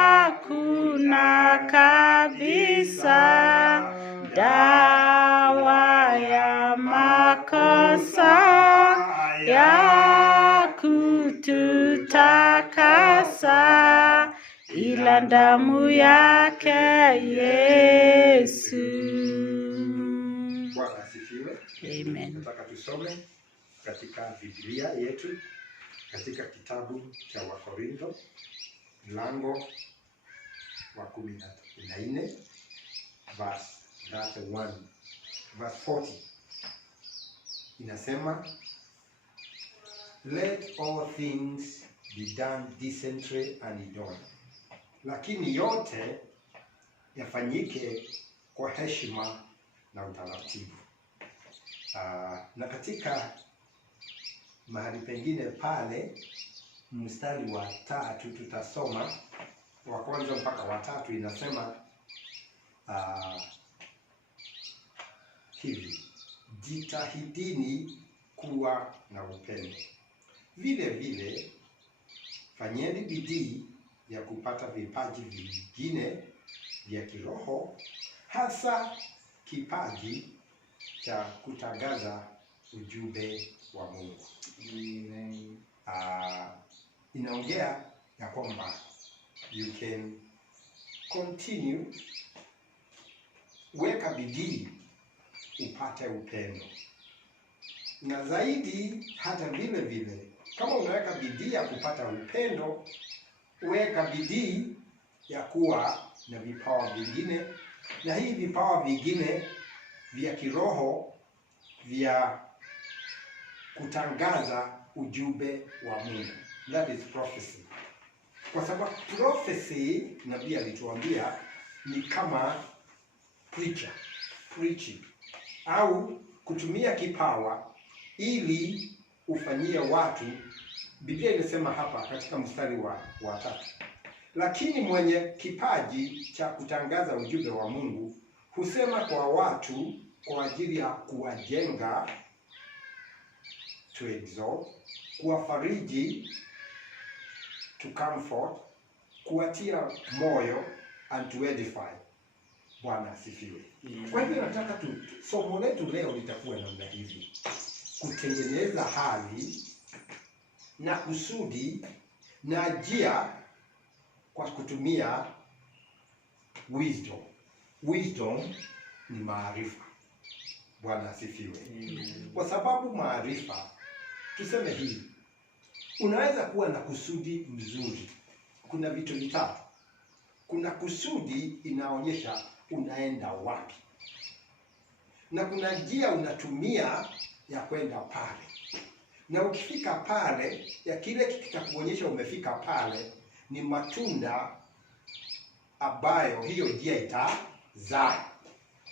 hakuna kabisa dawa ya makosa ya kututakasa ila damu yake Yesu. Bwana asifiwe. Amen. Nataka tusome katika Biblia yetu katika kitabu cha Wakorintho mlango wa 14 verse 40 inasema, let all things be done decently and in order, lakini yote yafanyike kwa heshima na utaratibu. Na katika mahali pengine pale mstari wa 3 tutasoma wa kwanza mpaka wa 3 inasema hivi: jitahidini kuwa na upendo, vile vile fanyeni bidii ya kupata vipaji vingine vya kiroho, hasa kipaji cha kutangaza ujumbe wa Mungu. Inaongea ya kwamba you can continue, weka bidii upate upendo, na zaidi hata vile vile kama unaweka bidii ya kupata upendo, weka bidii ya kuwa na vipawa vingine, na hii vipawa vingine vya kiroho vya kutangaza ujumbe wa Mungu. That is prophecy. Kwa sababu prophecy, nabii alituambia, ni kama preaching au kutumia kipawa ili ufanyie watu. Biblia inasema hapa katika mstari wa 3, lakini mwenye kipaji cha kutangaza ujumbe wa Mungu husema kwa watu kwa ajili ya kuwajenga, to exhort, kuwafariji, to comfort, kuwatia moyo, and to edify. Bwana asifiwe. Kwa hivyo nataka somo letu leo litakuwa namna hivi: kutengeneza hali na kusudi na njia kwa kutumia wisdom. Wisdom ni maarifa. Bwana asifiwe. Kwa sababu maarifa, tuseme hivi, unaweza kuwa na kusudi mzuri. Kuna vitu vitatu. Kuna kusudi inaonyesha unaenda wapi, na kuna njia unatumia ya kwenda pale, na ukifika pale, ya kile kitakuonyesha umefika pale ni matunda ambayo hiyo njia itazaa.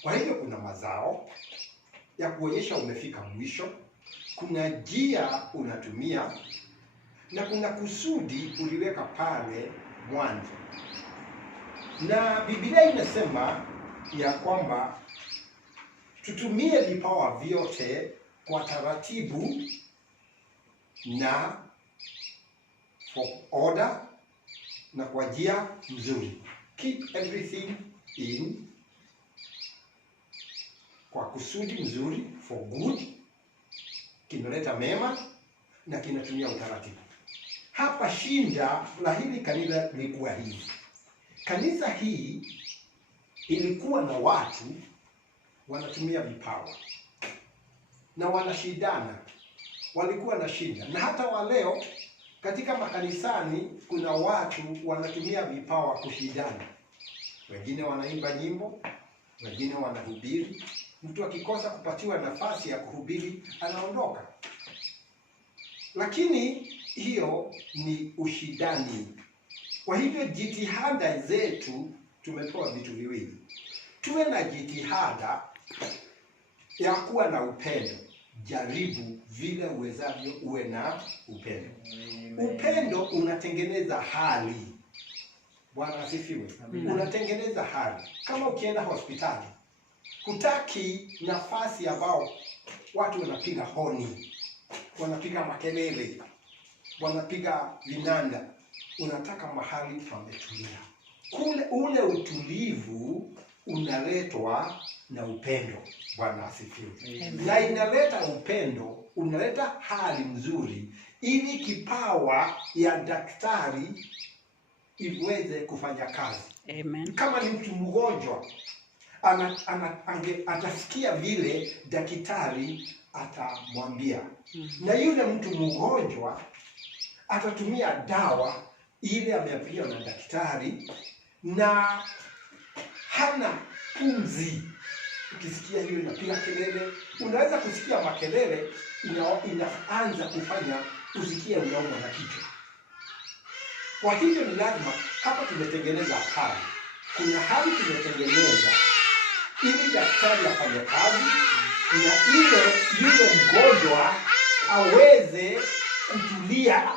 Kwa hivyo kuna mazao ya kuonyesha umefika mwisho, kuna njia unatumia, na kuna kusudi uliweka pale mwanzo. Na Biblia inasema ya kwamba tutumie vipawa vyote kwa taratibu na for order na kwa njia nzuri. Keep everything in, kwa kusudi mzuri, for good, kinaleta mema na kinatumia utaratibu. Hapa shinda la hili kanisa lilikuwa hivi. Kanisa hii ilikuwa na watu wanatumia vipawa na wanashindana, walikuwa na shinda. Na hata wa leo katika makanisani kuna watu wanatumia vipawa kushindana. Wengine wanaimba nyimbo, wengine wanahubiri. Mtu akikosa kupatiwa nafasi ya kuhubiri anaondoka. Lakini hiyo ni ushindani. Kwa hivyo jitihada zetu, tumepewa vitu viwili. Tuwe na jitihada ya kuwa na upendo. Jaribu vile uwezavyo uwe na upendo. Upendo unatengeneza hali. Bwana asifiwe. Unatengeneza hali. Kama ukienda hospitali, hutaki nafasi ambao watu wanapiga honi, wanapiga makelele, wanapiga vinanda. unataka mahali pametulia. Ule utulivu unaletwa na upendo. Bwana asifiwe. Na inaleta upendo, unaleta hali nzuri ili kipawa ya daktari iweze kufanya kazi. Amen. Kama ni mtu mgonjwa, atasikia vile daktari atamwambia. Na yule mtu mgonjwa atatumia dawa ile ameambiwa na daktari, na hana pumzi. Ukisikia hiyo inapiga kelele, unaweza kusikia makelele inaanza kufanya usikie unaumwa na kichwa. Kwa hivyo ni lazima, hapa tumetengeneza hali. Kuna hali tumetengeneza ili daktari afanye kazi, na yule mgonjwa aweze kutulia.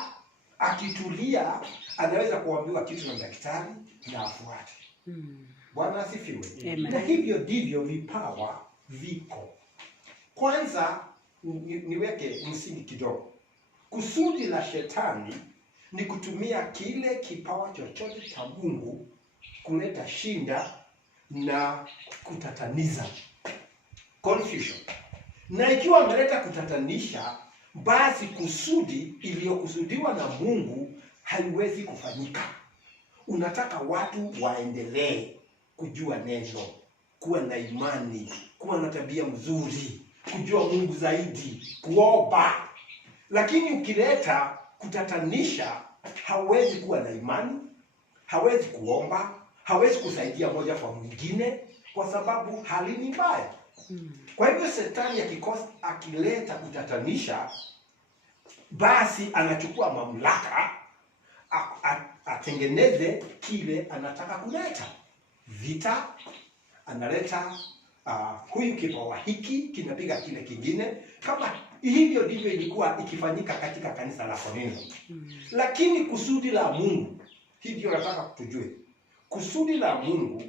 Akitulia anaweza kuambiwa kitu na daktari na afuate. Bwana asifiwe. Na hivyo ndivyo vipawa viko. Kwanza niweke msingi kidogo. Kusudi la shetani ni kutumia kile kipawa chochote cha Mungu kuleta shinda na kutataniza, confusion. Na ikiwa ameleta kutatanisha, basi kusudi iliyokusudiwa na Mungu haiwezi kufanyika. Unataka watu waendelee kujua neno, kuwa na imani, kuwa na tabia mzuri, kujua Mungu zaidi, kuomba. Lakini ukileta kutatanisha, hawezi kuwa na imani, hawezi kuomba, hawezi kusaidia moja kwa mwingine, kwa sababu hali ni mbaya. Kwa hivyo Shetani akileta kutatanisha, basi anachukua mamlaka atengeneze kile anataka kuleta. Vita, analeta huyu kipawa hiki kinapiga kile kingine. Kama hivyo ndivyo ilikuwa ikifanyika katika kanisa la Korintho. Lakini kusudi la Mungu, hivyo nataka kutujue, kusudi la Mungu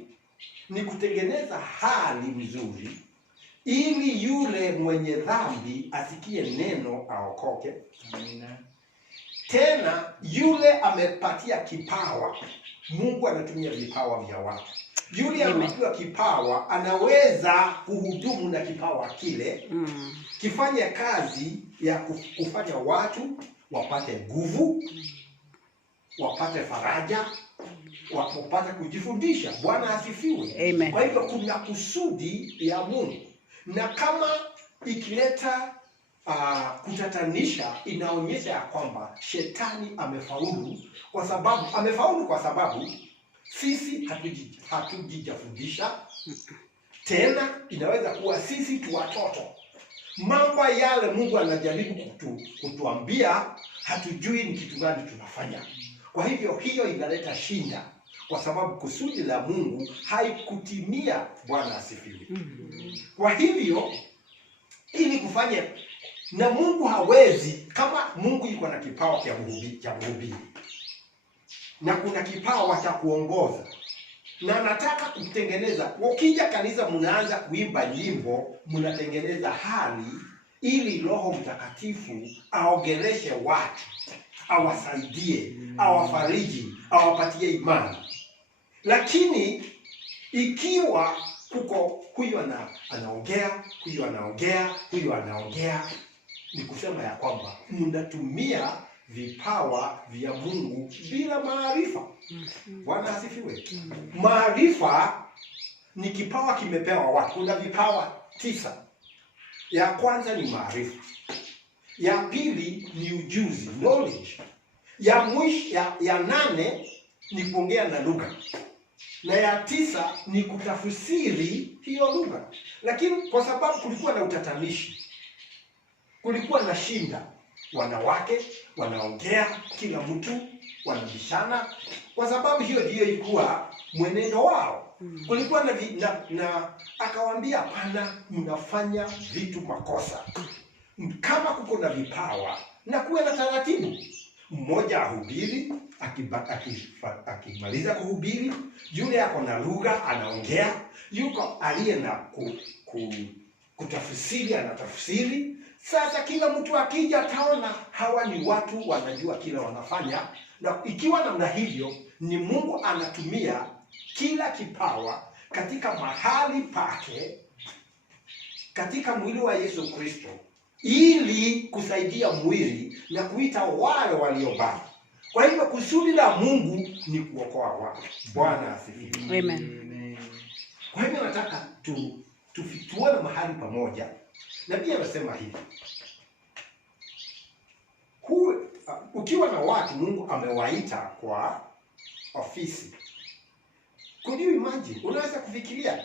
ni kutengeneza hali nzuri ili yule mwenye dhambi asikie neno aokoke. Amina. Tena yule amepatia kipawa, Mungu anatumia vipawa vya watu. Yule amepatiwa kipawa anaweza kuhudumu na kipawa kile, kifanye kazi ya kufanya watu wapate nguvu, wapate faraja, wapate kujifundisha. Bwana asifiwe. Amen. Kwa hivyo kuna kusudi ya Mungu. Na kama ikileta kutatanisha, inaonyesha ya kwamba shetani amefaulu, kwa sababu sisi hatujijafundisha. Tena inaweza kuwa sisi tu watoto, mambo yale Mungu anajaribu kutuambia hatujui ni kitu gani tunafanya. Kwa hivyo hiyo inaleta shinda, kwa sababu kusudi la Mungu haikutimia. Bwana asifiwe. Kwa hivyo ili kufanya, na Mungu hawezi, kama Mungu yuko na kipawa cha mhubiri na kuna kipawa cha kuongoza, na nataka kutengeneza, ukija kanisa mnaanza kuimba nyimbo, mnatengeneza hali ili Roho Mtakatifu aongeleshe watu, awasaidie, awafariji, awapatie imani. Lakini ikiwa kuko huyu anaongea, huyu anaongea, huyu anaongea, ni kusema ya kwamba mnatumia vipawa vya Mungu bila maarifa. Bwana asifiwe. Maarifa ni kipawa kimepewa watu. Kuna vipawa 9. Ya kwanza ni maarifa. Ya pili ni ujuzi, knowledge. Ya mwisho ya 8 ni kuongea na lugha. Na ya 9 ni kutafsiri hiyo lugha. Lakini kwa sababu kulikuwa na utatanishi, kulikuwa na shinda, wanawake wanaongea, kila mtu wanabishana, kwa sababu hiyo ndiyo ilikuwa mwenendo wao. Kulikuwa na akawaambia, hapana, mnafanya vitu makosa. Kama kuko na vipawa na kuwe na taratibu. Mmoja ahubiri, akimaliza kuhubiri, yule ako na lugha anaongea, yuko aliye na kutafsiri anatafsiri. Sasa kila mtu akija ataona hawa ni watu wanajua kila wanafanya, na ikiwa namna hivyo ni Mungu anatumia kila kipawa katika mahali pake katika mwili wa Yesu Kristo ili kusaidia mwili na kuita wale waliobaki. Kwa hivyo kusudi la Mungu ni kuokoa watu. Bwana asifiwe. Amen. Kwa hivyo nataka tuone mahali pamoja. Na pia anasema hivi. Ukiwa na watu Mungu amewaita kwa ofisi. Could you imagine? Unaweza kufikiria.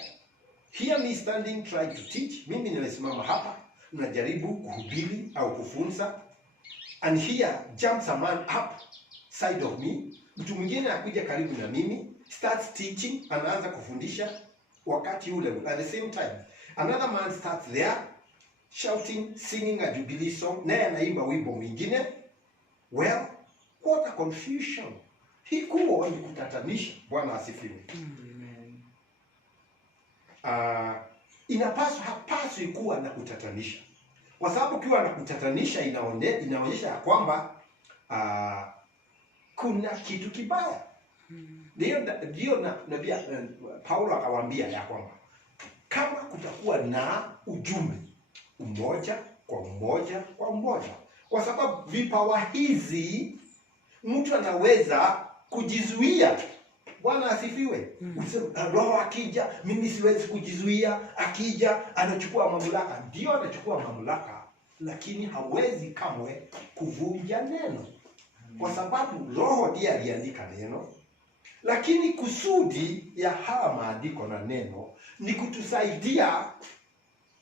Here me standing trying to teach. Mimi nimesimama hapa najaribu kuhubiri au kufunza. And here jumps a man up side of me. Mtu mwingine akuja karibu na mimi, starts teaching, anaanza kufundisha wakati ule. At the same time, another man starts there shouting, singing a jubilee song, naye anaimba wimbo mwingine. Well, what a confusion. Hii kubwa ni kutatanisha. Bwana asifiwe. Hapaswi kuwa na kutatanisha. Kwa sababu kiwa na kutatanisha inaonyesha ya kwamba kuna kitu kibaya. Ndio nabii Paulo akawaambia ya kwamba kama kutakuwa na ujumbe mmoja kwa mmoja, kwa sababu vipawa hizi mtu anaweza kujizuia. Bwana asifiwe. Roho akija, mimi siwezi kujizuia. Akija anachukua mamlaka. Ndio anachukua mamlaka, lakini hawezi kamwe kuvunja neno, kwa sababu Roho ndiye aliandika neno. Lakini kusudi ya haya maandiko na neno ni kutusaidia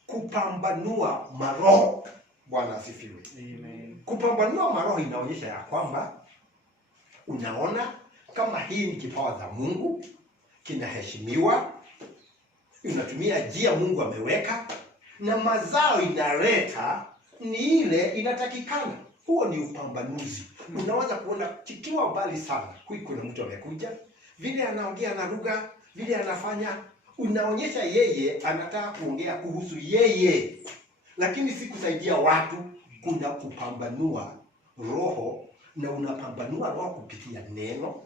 kupambanua maroho. Bwana asifiwe. Amen. Kupambanua maroho inaonyesha ya kwamba unaona kama hii ni kipawa za Mungu, kinaheshimiwa, unatumia njia Mungu ameweka, na mazao inaleta ni ile inatakikana. Huo ni upambanuzi. Unaweza kuona kikiwa mbali sana, kuna mtu amekuja, vile anaongea na lugha, vile anafanya, unaonyesha yeye anataka kuongea kuhusu yeye. Lakini si kusaidia watu. Kuna kupambanua roho, na unapambanua roho kupitia neno.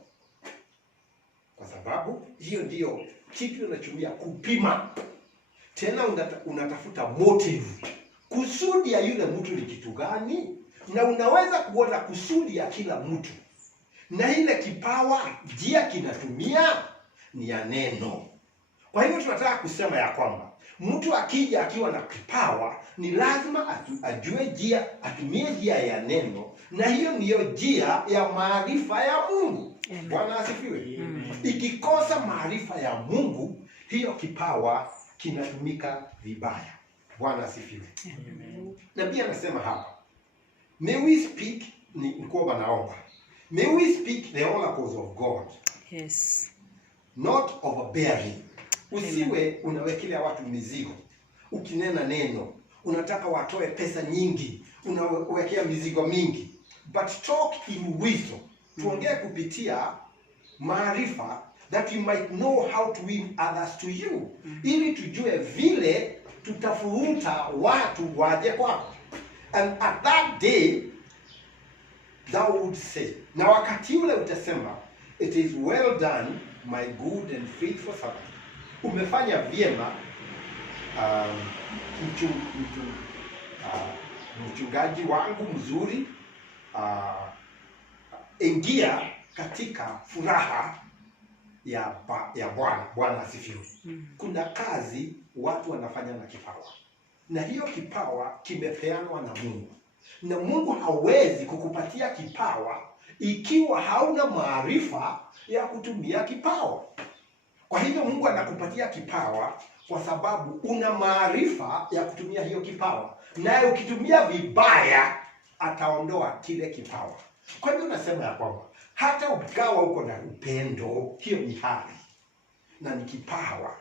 Kwa sababu hiyo ndio kitu unatumia kupima. Tena unatafuta motive. Kusudi ya yule mtu ni kitu gani? Na unaweza kuona kusudi ya kila mtu. Na ile kipawa njia kinatumia ni ya neno. Kwa hivyo tunataka kusema ya kwamba mtu akija akiwa na kipawa ni lazima ajue njia, atumie njia ya neno, na hiyo ndiyo njia ya maarifa ya Mungu. Bwana asifiwe. Ikikosa maarifa ya Mungu, hiyo kipawa kinatumika vibaya. Bwana asifiwe. Na pia anasema hapa, may we speak, ni kwa naomba, may we speak the oracles of God. Yes. Not overbearing. Usiwe unawekelea watu mizigo. Ukinena neno, unataka watoe pesa nyingi, unawekea mizigo mingi. But talk in wisdom. Tuongee kupitia maarifa, that we might know how to win others to you. Ili tujue vile tutafuruta watu waje kwako. And at that day, thou would say, na wakati ule utasema, it is well done, my good and faithful servant. Umefanya vyema, mchungaji wangu mzuri. Ingia katika furaha ya Bwana. Bwana asifiwe. Kuna kazi watu wanafanya na kipawa, na hiyo kipawa kimepeanwa na Mungu, na Mungu hawezi kukupatia kipawa ikiwa hauna maarifa ya kutumia kipawa. Kwa hivyo Mungu anakupatia kipawa kwa sababu una maarifa ya kutumia hiyo kipawa, naye ukitumia vibaya ataondoa kile kipawa. Kwa hivyo nasema ya kwamba hata ukawa uko na upendo, hiyo ni hali na ni kipawa.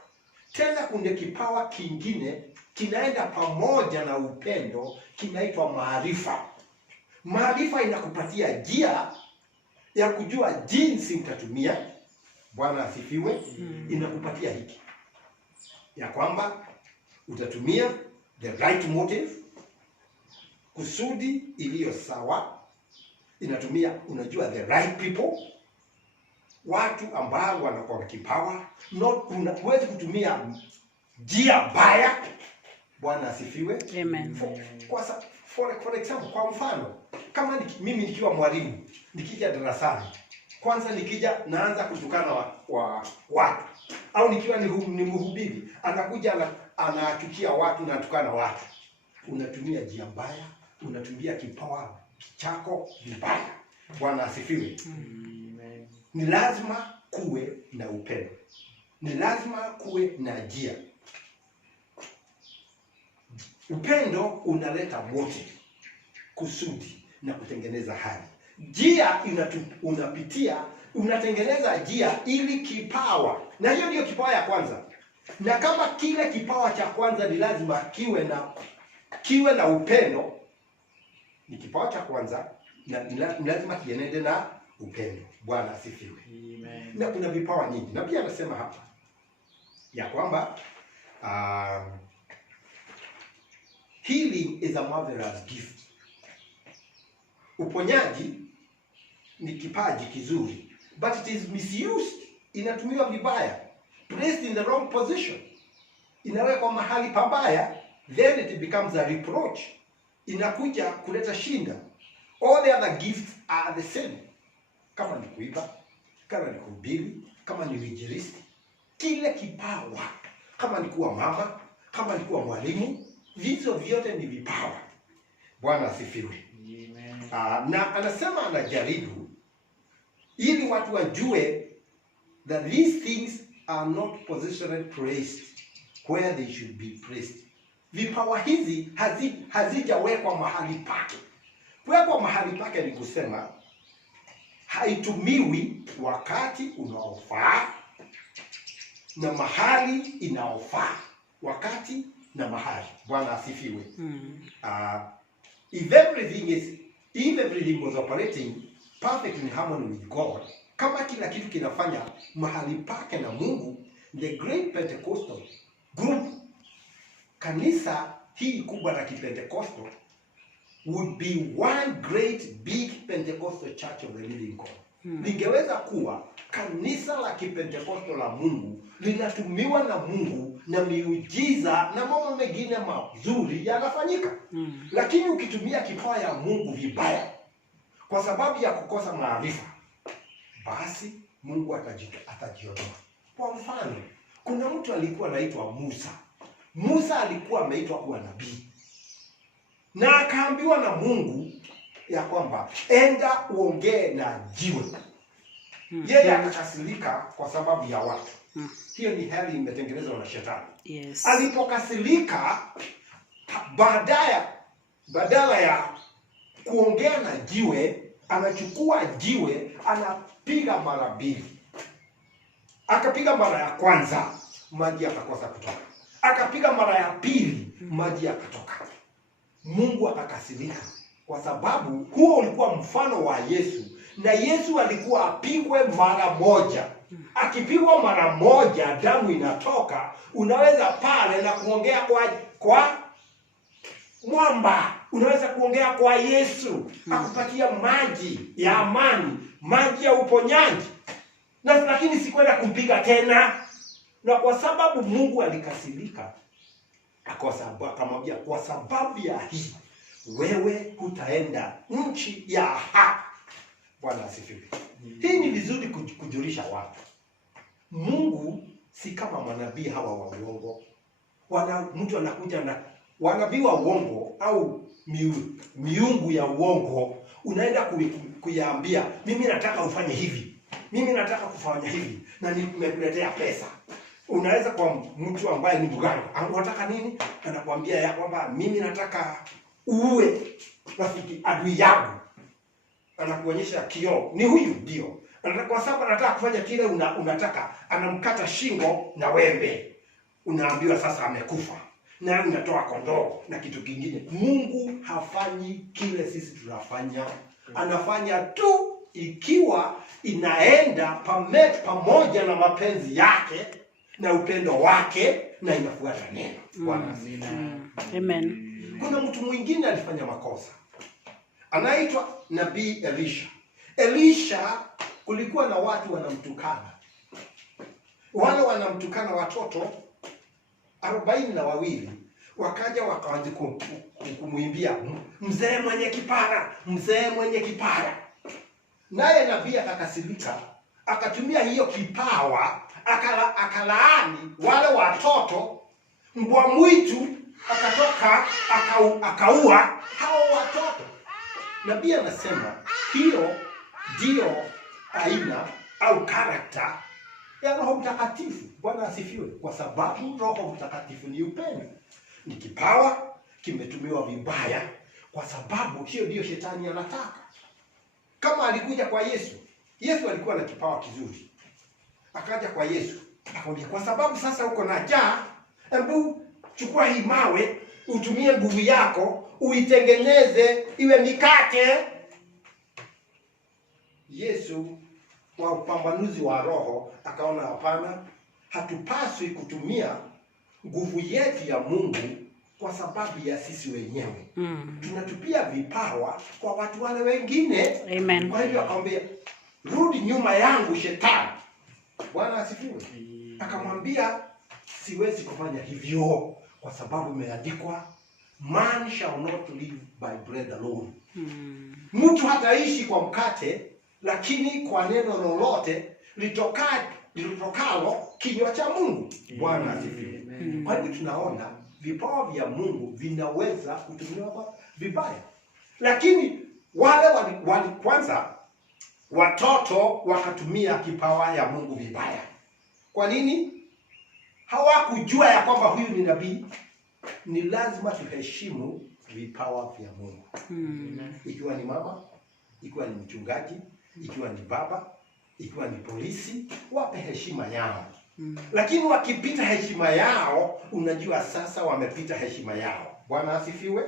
Tena kuna kipawa kingine kinaenda pamoja na upendo, kinaitwa maarifa. Maarifa inakupatia njia ya kujua jinsi utatumia. Bwana asifiwe. Inakupatia hiki ya kwamba utatumia the right motive, kusudi iliyo sawa, inatumia unajua the right people, watu ambao wanakuwa kipawa, huwezi kutumia njia mbaya. Bwana asifiwe. Amen. For example, kwa mfano, kama mimi nikiwa mwalimu, nikija darasani, kwanza nikija naanza kutukana watu, au nikiwa ni mhubiri, anakuja anachukia watu na atukana watu, unatumia njia mbaya, unatumia kipawa chako vibaya. Bwana asifiwe. Amen. Ni lazima kuwe na upendo, ni lazima kuwe na njia. Upendo unaleta wote, kusudi na kutengeneza hali. Njia unapitia, unatengeneza njia ili kipawa, na hiyo ndio kipawa ya kwanza. Na kama kile kipawa cha kwanza ni lazima kiwe na upendo, ni kipawa cha kwanza na ni lazima kienende na upendo. Bwana asifiwe. Amen. Na kuna vipawa nyingi, na pia anasema hapa ya kwamba healing is a marvelous gift. Uponyaji ni kipaji kizuri, but it is misused, inatumiwa vibaya, placed in the wrong position, inawekwa mahali pabaya, then it becomes a reproach, inakuja kuleta shinda. All the other gifts are the same. Kama ni kuiba, kama ni kuhubiri, kama ni uinjilisti, kile kipawa, kama ni kuwa mama, kama ni kuwa mwalimu, hizo vyote ni vipawa. Bwana asifiwe. Na anasema anajaribu ili watu wajue that these things are not positionally placed where they should be placed. Vipawa hizi hazijawekwa mahali pake. Kuwekwa mahali pake ni kusema haitumiwi wakati unaofaa na mahali inaofaa, wakati na mahali. Bwana asifiwe. If everything was operating perfect in harmony with God, kama kila kitu kinafanya mahali pake na Mungu, the great Pentecostal group, kanisa hii kubwa la Kipentekosto, would be one great big Pentecostal church of the living God. Lingeweza kuwa kanisa la Kipentekosto la Mungu, linatumiwa na Mungu na miujiza na mambo mengine mazuri yanafanyika. Lakini ukitumia kipawa ya Mungu vibaya kwa sababu ya kukosa maarifa, basi Mungu atajiondoa. Kwa mfano, kuna mtu alikuwa anaitwa Musa. Musa alikuwa ameitwa kuwa nabii, na akaambiwa na Mungu ya kwamba enda uongee na jiwe. Yeye akakasirika kwa sababu ya watu. Hiyo ni hali imetengenezwa na shetani. Yes. Alipokasirika, badala ya kuongea na jiwe, anachukua jiwe, anapiga mara mbili. Akapiga mara ya kwanza, maji yakakosa kutoka. Akapiga mara ya pili, maji yakatoka. Mungu akakasirika kwa sababu huo ulikuwa mfano wa Yesu, na Yesu alikuwa apigwe mara moja. Akipigwa mara moja, damu inatoka. Unaweza pale na kuongea kwa mwamba, unaweza kuongea kwa Yesu, akupatia maji ya amani, maji ya uponyaji. Lakini sikwenda kumpiga tena. Na kwa sababu Mungu alikasirika, akamwambia, kwa sababu ya hii wewe hutaenda nchi ya ahadi. Bwana asifiwe. Hii ni vizuri kujulisha watu. Mungu si kama manabii hawa wa uongo. Mtu anakuja na wanabii wa uongo au miungu ya uongo, unaenda kuyaambia, mimi nataka ufanye hivi, mimi nataka kufanya hivi, na nimekuletea pesa. Unaweza kwa mtu ambaye ni mganga, unataka nini? Anakuambia ya kwamba mimi nataka uwe rafiki adui yangu. Anakuonyesha kioo, ni huyu ndio. Kwa sababu anataka kufanya kile unataka, anamkata shingo na wembe. Unaambiwa sasa amekufa. Na unatoa kondoo na kitu kingine. Mungu hafanyi kile sisi tunafanya. Anafanya tu ikiwa inaenda pamoja na mapenzi yake na upendo wake na inafuata neno. Bwana. Amen. Kuna mtu mwingine alifanya makosa, anaitwa nabii Elisha. Elisha, kulikuwa na watu wanamtukana, wale wanamtukana watoto 42 wakaja wakaanza kumwimbia mzee mwenye kipara, mzee mwenye kipara. Naye nabii akakasirika, akatumia hiyo kipawa akalaani wale watoto. Mbwa mwitu akatoka akaua hao watoto. Nabii anasema hiyo ndio aina au karakta ya Roho Mtakatifu. Bwana asifiwe. Kwa sababu Roho Mtakatifu ni upendo. Ni kipawa kimetumiwa vibaya, kwa sababu hiyo ndio shetani anataka. Kama alikuja kwa Yesu, Yesu alikuwa na kipawa kizuri. Akaja kwa Yesu, akamwambia kwa sababu sasa uko na njaa, hebu chukua hii mawe, utumie nguvu yako, uitengeneze iwe mikate. Yesu kwa upambanuzi wa roho akaona hapana, hatupaswi kutumia nguvu yetu ya Mungu kwa sababu ya sisi wenyewe. Tunatupia vipawa kwa watu wale wengine. Amen. Kwa hivyo akamwambia, rudi nyuma yangu shetani. Bwana asifiwe. Akamwambia, siwezi kufanya hivyo kwa sababu imeandikwa, man shall not live by bread alone. Mtu hataishi kwa mkate, lakini kwa neno lolote litokalo kinywa cha Mungu. Bwana asifiwe. Kwa hivyo tunaona vipawa vya Mungu vinaweza kutumiwa vibaya. Lakini wale kwanza watoto wakatumia kipawa ya Mungu vibaya. Kwa nini? Hawakujua ya kwamba huyu ni nabii. Ni lazima tuheshimu vipawa vya Mungu. Ikiwa ni mama, ikiwa ni mchungaji, ikiwa ni baba, ikiwa ni polisi, wape heshima yao. Lakini wakipita heshima yao, unajua sasa wamepita heshima yao. Bwana asifiwe.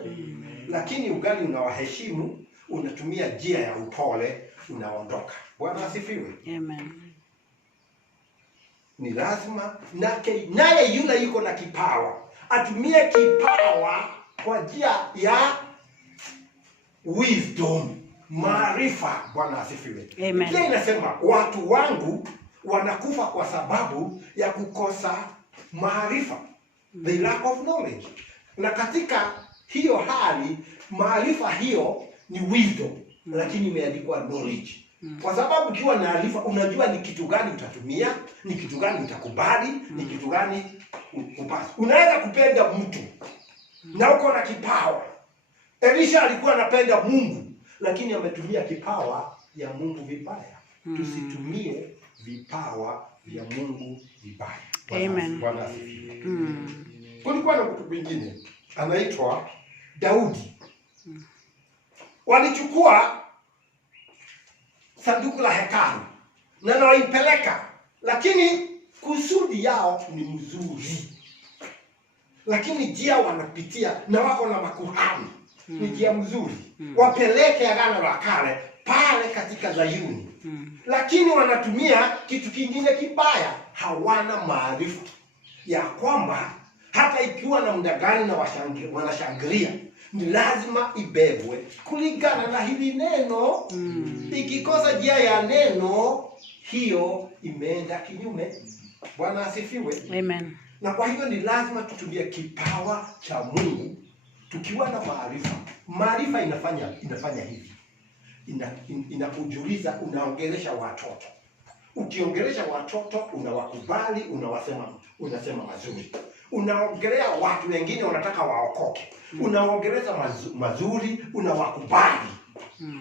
Lakini ugali unawaheshimu, unatumia njia ya upole, unaondoka. Bwana asifiwe. Amen. Ni lazima naye yule yuko na kipawa atumie kipawa kwa njia ya wisdom, maarifa. Bwana asifiwe. Amen. Biblia inasema watu wangu wanakufa kwa sababu ya kukosa maarifa. The lack of knowledge. Na katika hiyo hali, maarifa hiyo ni wisdom, lakini imeandikwa knowledge. Kwa sababu ukiwa na maarifa unajua ni kitu gani utatumia, ni kitu gani utakubali, ni kitu gani upasi. Unaweza kupenda mtu na uko na kipawa. Elisha alikuwa anapenda Mungu, lakini ametumia kipawa ya Mungu vibaya. Tusitumie vipawa vya Mungu vibaya. Amen. Bwana asifiwe. Kulikuwa na mtu mwingine anaitwa Daudi. Walichukua sanduku la hekalu na waipeleka, lakini kusudi yao ni mzuri, lakini njia wanapitia na wako na makuhani ni njia mzuri. Wapeleke agano la kale pale katika Zayuni, lakini wanatumia kitu kingine kibaya. Hawana maarifa ya kwamba hata ikiwa na muda gani na wanashangilia, ni lazima ibebwe kulingana na hili neno. Ikikosa njia ya neno, hiyo imeenda kinyume. Bwana asifiwe. Amen. Na kwa hivyo ni lazima tutumie kipawa cha Mungu tukiwa na maarifa. Maarifa inafanya hivi. Inakujuliza, unaongelesha watoto. Ukiongelesha watoto unawakubali, unasema mazuri. Unaongelea watu wengine wanataka waokoke, unaongeleza mazuri, unawakubali.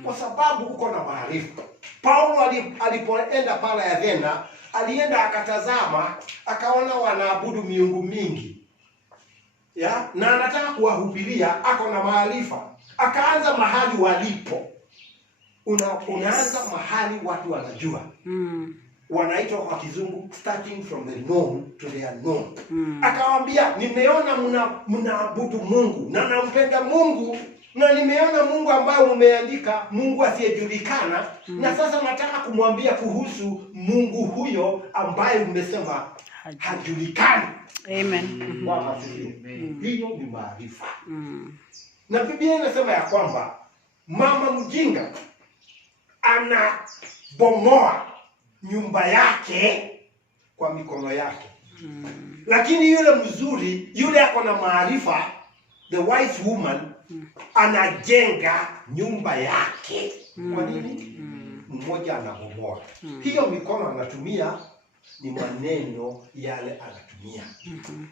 Kwa sababu uko na maarifa. Paulo alipoenda pale Athena, alienda akatazama, akaona wanaabudu miungu mingi. Na anataka kuwahubiria, ako na maarifa. Akaanza mahali walipo. Unaanza mahali watu wanajua. Wanaitwa kwa kizungu starting from the known to the unknown. Akawaambia, nimeona mnaabudu Mungu na nampenda Mungu, na nimeona Mungu ambaye umeandika, Mungu asiyejulikana. Na sasa nataka kumwambia kuhusu Mungu huyo ambaye umesema hajulikani. Amen. Bwana asifiwe. Hiyo ni maarifa. Na Biblia inasema ya kwamba mama mjinga anabomoa nyumba yake kwa mikono yake. Lakini yule mzuri, yule ako na maarifa, the wise woman, anajenga nyumba yake. Kwa nini? Mmoja anabomoa. Hiyo mikono anatumia ni maneno yale anatumia.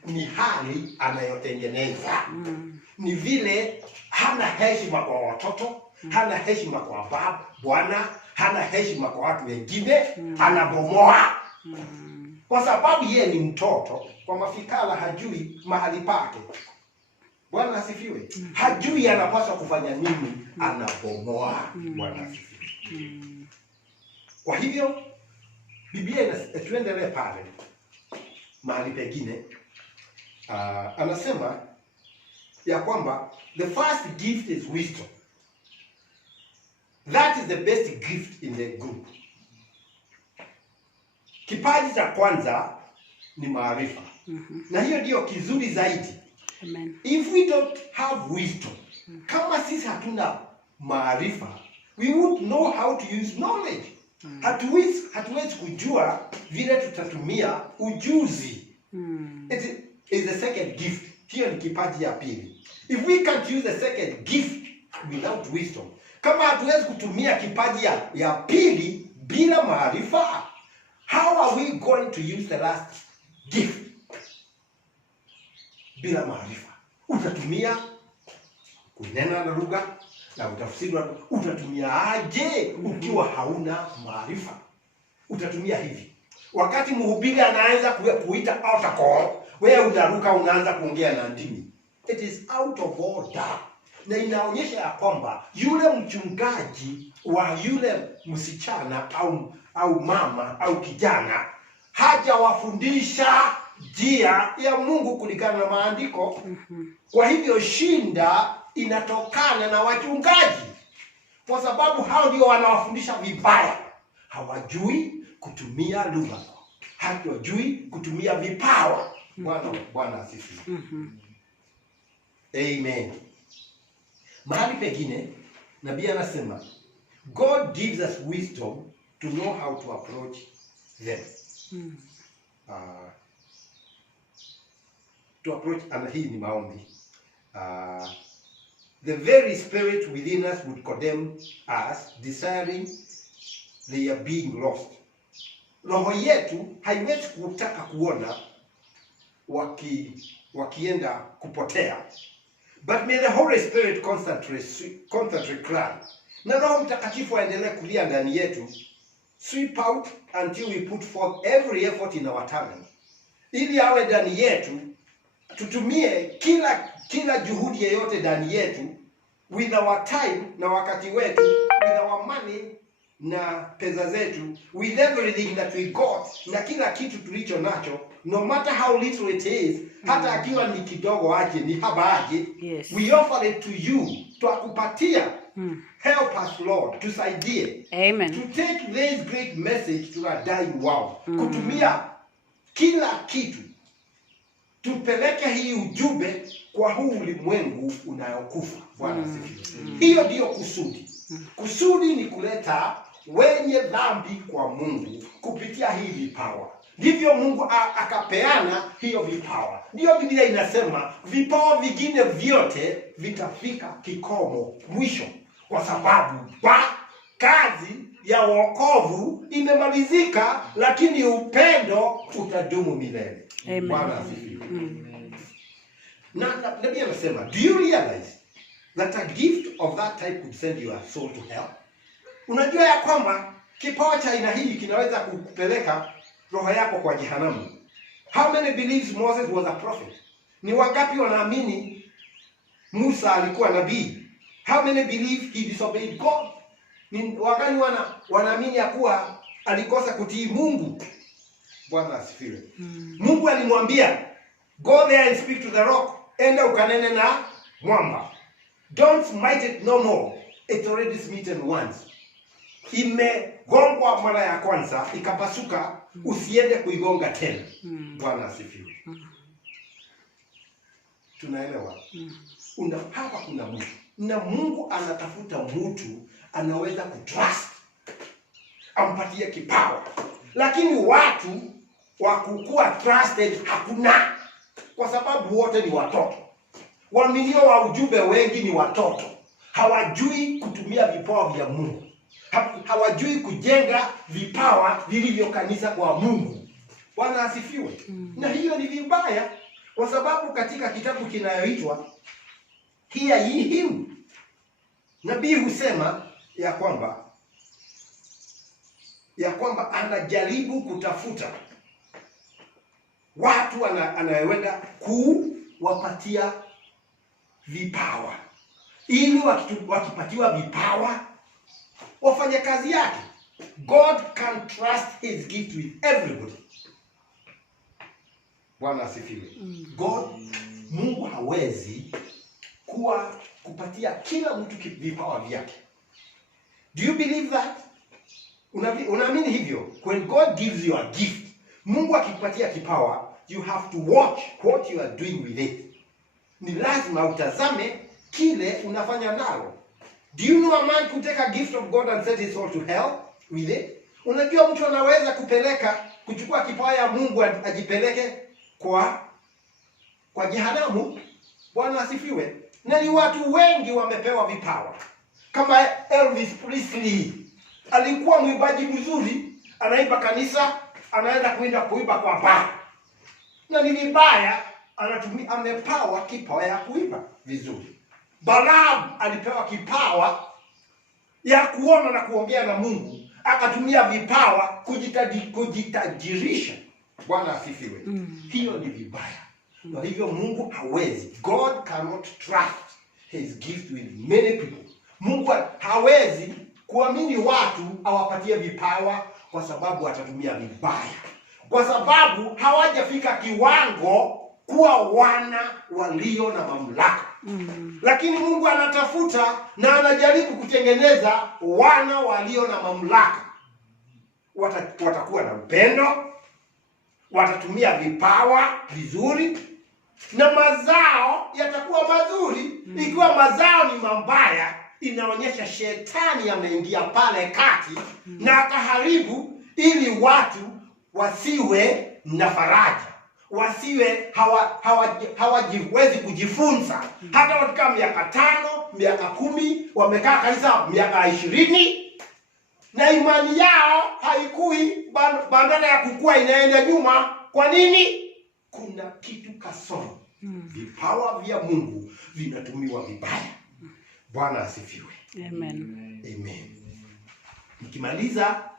Ni hali anayotengeneza. Ni vile hana heshima kwa watoto, hana heshima kwa bwana, hana heshima kwa watu wengine, anabomoa. Kwa sababu yeye ni mtoto, kwa mafikala hajui mahali pake. Bwana asifiwe. Hajui anapaswa kufanya nini, anabomoa. Bwana asifiwe. Kwa hivyo Biblia tuendelee pale mahali pengine. Anasema ya kwamba the first gift is wisdom. That is the best gift in the group. Kipaji cha kwanza ni maarifa. Na hiyo ndio kizuri zaidi. Amen. If we don't have wisdom, kama sisi hatuna maarifa, we won't know how to use knowledge. Hatuwezi kujua vile tutatumia ujuzi. It is the second gift. Hiyo ni kipaji ya pili. If we can't use the second gift without wisdom, kama hatuwezi kutumia kipaji ya pili bila maarifa, how are we going to use the last gift? Bila maarifa. Utatumia kunena na lugha na utafsiri, utatumia aje ukiwa hauna maarifa? Utatumia hivi. Wakati mhubiri anaanza kuita altar call, wewe unaruka unaanza kuongea na ndimi. It is out of order. Na inaonyesha ya kwamba yule mchungaji wa yule msichana au mama au kijana hajawafundisha njia ya Mungu kulingana na maandiko. Kwa hivyo shinda inatokana na wachungaji, kwa sababu hao ndio wanawafundisha vibaya. Hawajui kutumia lugha, hawajui kutumia vipawa. Bwana asifiwe. Amen. Mahali pengine nabii anasema God gives us wisdom to know how to approach them. To approach, and hii ni maombi. The very spirit within us would condemn us, desiring they are being lost. Roho yetu haiwezi kutaka kuona wakienda kupotea. But may the Holy Spirit constantly cry. Na Roho Mtakatifu aendelee kulia ndani yetu, sweep out until we put forth every effort in our talent. Ili awe ndani yetu, tutumie kila juhudi yoyote ndani yetu, with our time na wakati wetu, with our money na pesa zetu, with everything that we got, na kila kitu tulicho nacho, no matter how little it is, hata akiwa ni kidogo aje, ni haba aje, Yes. we offer it to you, tuakupatia. Help us, Lord, tusaidie. Amen. To take this great message to a dying world. Kutumia kila kitu tupeleke hii ujumbe kwa huu ulimwengu unayokufa. Bwana asifiwe. Hiyo ndio kusudi. Kusudi ni kuleta wenye dhambi kwa Mungu kupitia hii vipawa. Ndivyo Mungu akapeana hiyo vipawa. Ndio Biblia inasema vipawa vingine vyote vitafika kikomo, mwisho, kwa sababu kazi ya wokovu imemalizika, lakini upendo utadumu milele. Amen. Bwana asifiwe. Na nabii anasema, do you realize that a gift of that type could send your soul to hell? Unajua ya kwamba kipawa cha aina hii kinaweza kukupeleka roho yako kwa jehanamu. How many believes Moses was a prophet? Ni wangapi wanaamini Musa alikuwa nabii? How many believe he disobeyed God? Ni wangapi wanaamini ya kuwa alikosa kutii Mungu? Bwana asifiwe. Mungu alimwambia, go there and speak to the rock. Enda ukanene na mwamba. Don't smite it no more. It's already smitten once. imegongwa mara ya kwanza ikapasuka, usiende kuigonga tena. Bwana asifiwe. Tunaelewa? Hapa kuna mtu na Mungu anatafuta mtu anaweza kutrust, ampatie kipawa, lakini watu wa kukua trusted hakuna, kwa sababu wote ni watoto. Waaminio wa ujumbe wengi ni watoto, hawajui kutumia vipawa vya Mungu, hawajui kujenga vipawa vilivyo kanisa kwa Mungu. Bwana asifiwe. Na hiyo ni vibaya, kwa sababu katika kitabu kinayoitwa Hear Ye Him, nabii husema ya kwamba anajaribu kutafuta watu anayeweza kuwapatia vipawa, ili wakipatiwa vipawa wafanye kazi yake. God can trust his gift with everybody. Bwana asifiwe. Mungu hawezi kupatia kila mtu vipawa vyake. Do you believe that? Unaamini hivyo? When God gives you a gift, Mungu akikupatia kipawa, you have to watch what you are doing with it. Ni lazima utazame kile unafanya nalo. Do you know a man could take a gift of God and set his soul to hell with it? Unajua mtu anaweza kuchukua kipawa ya Mungu ajipeleke kwa jehanamu. Bwana asifiwe. Na ni watu wengi wamepewa vipawa. Kama Elvis Presley, alikuwa mwimbaji mzuri, anaimba kanisa, anaenda kuimba kwa bar. Na ni vibaya, amepewa kipawa ya kuimba vizuri. Balaam alipewa kipawa ya kuona na kuongea na Mungu, akatumia vipawa kujitajirisha. Bwana asifiwe. Hiyo ni vibaya. Kwa hivyo Mungu hawezi. God cannot trust his gift with many people. Mungu hawezi kuamini watu awapatie vipawa, kwa sababu atatumia vibaya, kwa sababu hawajafika kiwango kuwa wana walio na mamlaka. Lakini Mungu anatafuta na anajaribu kutengeneza wana walio na mamlaka. Watakuwa na upendo, watatumia vipawa vizuri, na mazao yatakuwa mazuri. Ikiwa mazao ni mabaya, inaonyesha shetani ameingia pale kati na akaharibu, ili watu wasiwe na faraja, wasiwe hawajiwezi kujifunza. Hata katika miaka 5, miaka 10, wamekaa kanisa miaka 20, na imani yao haikui, badala ya kukua inaenda nyuma. Kwa nini? Kuna kitu kasoro. Vipawa vya Mungu vinatumiwa vibaya. Bwana asifiwe. Amen. Nikimaliza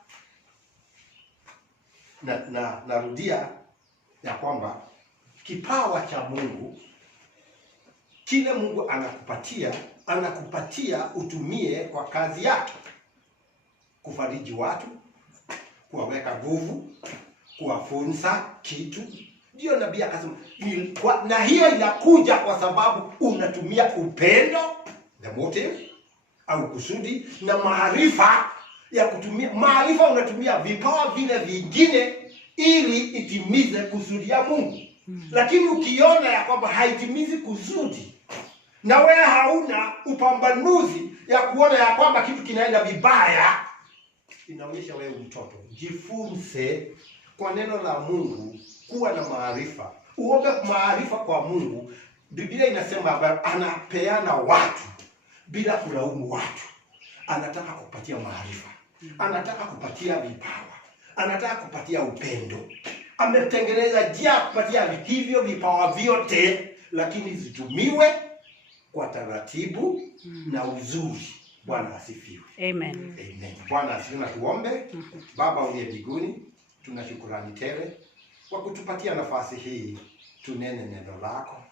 narudia ya kwamba kipawa cha Mungu, kile Mungu anakupatia utumie kwa kazi yake. Kufariji watu, kuwaweka nguvu, kuwafunza kitu. Ndio nabii akasema, na hiyo inakuja kwa sababu unatumia upendo, the motive, au kusudi, na maarifa ya kutumia. Maarifa unatumia vipawa vile vingine ili itimize kusudi ya Mungu. Lakini ukiona ya kwamba haitimizi kusudi, na wewe hauna upambanuzi ya kuona ya kwamba kitu kinaenda vibaya, inaonyesha wewe mtoto. Jifunze kwa neno la Mungu, kuwa na maarifa. Uombe maarifa kwa Mungu. Biblia inasema anapeana watu bila kulaumu watu. Anataka kupatia maarifa, anataka kupatia vipawa, anataka kupatia upendo. Ametengeneza njia kupatia hivyo vipawa vyote, lakini zitumiwe kwa taratibu na uzuri. Bwana asifiwe. Amen. Bwana asifiwe. Na tuombe. Baba uliye mbinguni, tuna shukrani tele kwa kutupatia nafasi hii tunene neno lako.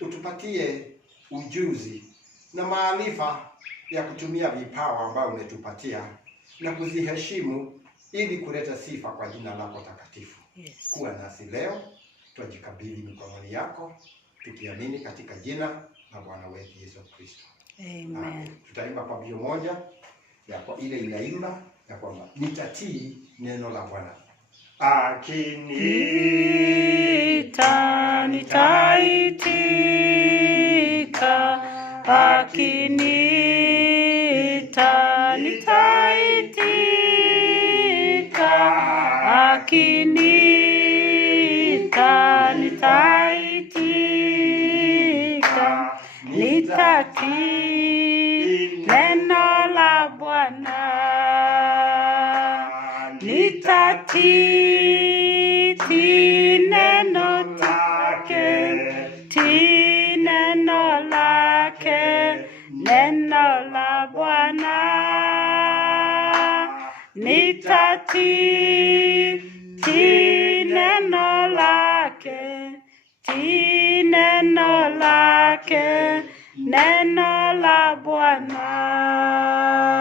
Utupatie ujuzi na maarifa ya kutumia vipawa ambao umetupatia na kuziheshimu, ili kuleta sifa kwa jina lako takatifu. Kuwa nasi leo, twajikabidhi mikononi yako, tukiamini katika jina la Bwana wetu Yesu Kristo. Amen. Tutaimba kwa bio moja, ile inaimba ya kwamba nitatii neno la Bwana. Akiniita nitaitika, akiniita nitaitika, akiniita nitaitika, nitatii neno la Bwana, nitatii neno lake, tii neno lake, neno la Bwana, nitatii neno lake, tii neno lake, neno la Bwana.